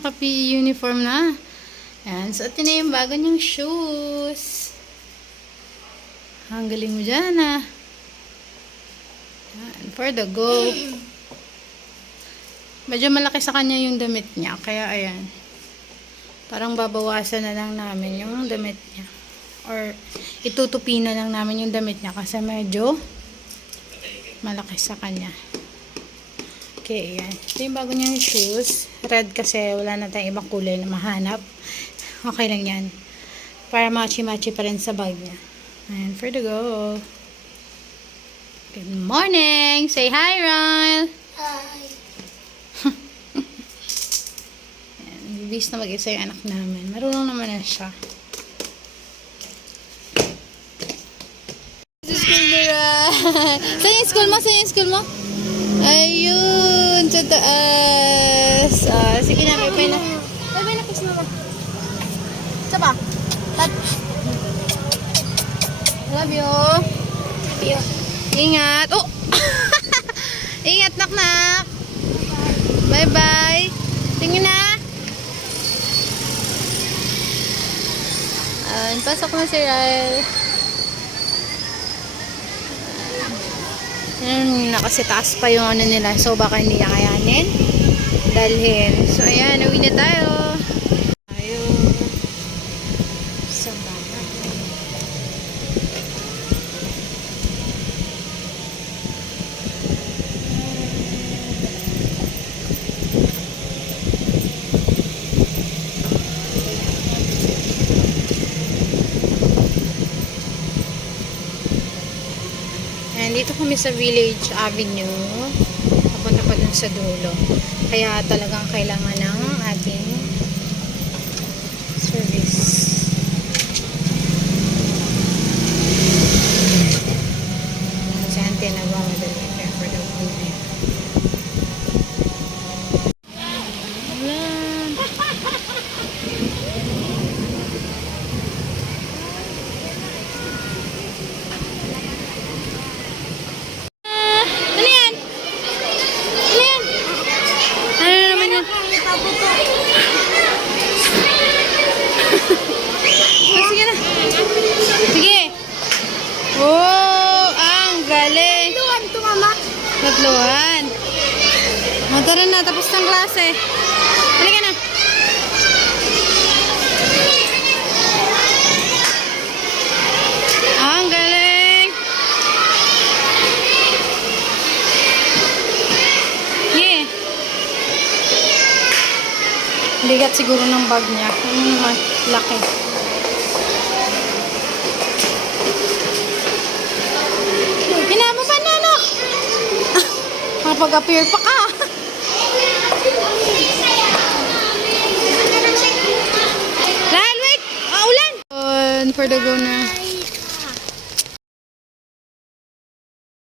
nakapi uniform na. Ayan, suot niya na yung bago niyang shoes. Ang galing mo dyan, ah. Ayan, for the go. Medyo malaki sa kanya yung damit niya, kaya ayan. Parang babawasan na lang namin yung damit niya. Or itutupi na lang namin yung damit niya kasi medyo malaki sa kanya. Okay, yan. Ito yung bago niyang shoes. Red kasi wala na tayong ibang kulay na mahanap. Okay lang yan. Para matchy-matchy pa rin sa bag niya. And for the go. Good morning! Say hi, Ryle! Hi. Ayan, Bibis na mag-isa yung anak namin. Marunong naman na siya. Sa school nila. Saan yung school mo? Saan yung school mo? Ayun, sa taas. Ah, sige na, may pena. May may nakis mo. Saba. Tat. Love you. Iyo. Ingat. Oh! Ingat, nak-nak. Bye-bye. Tingin na. Ayan, pasok na si Ryle. Ayan, nakasi taas pa yung ano nila. So, baka hindi niya kayanin. Dalhin. So, ayan, uwi na. Tayo. Sa bahay. And dito kami sa Village Avenue. Papunta pa dun sa dulo. Kaya talagang kailangan ng ating service. Kasi auntie for the movie. Ulan. Ah, Ano yan? Ano yan? Ano naman yan? Oh, sige na. Sige. Oh, ang galing. Tuwan to mama. Tatluhan. O, na. Tapos ng klase. Halika na. Ang galing. Yeah. Bigat siguro ng bag niya. Mm, laki. Kapag-appear pa ka. Ral, wait! Ah, ulan! For the go na.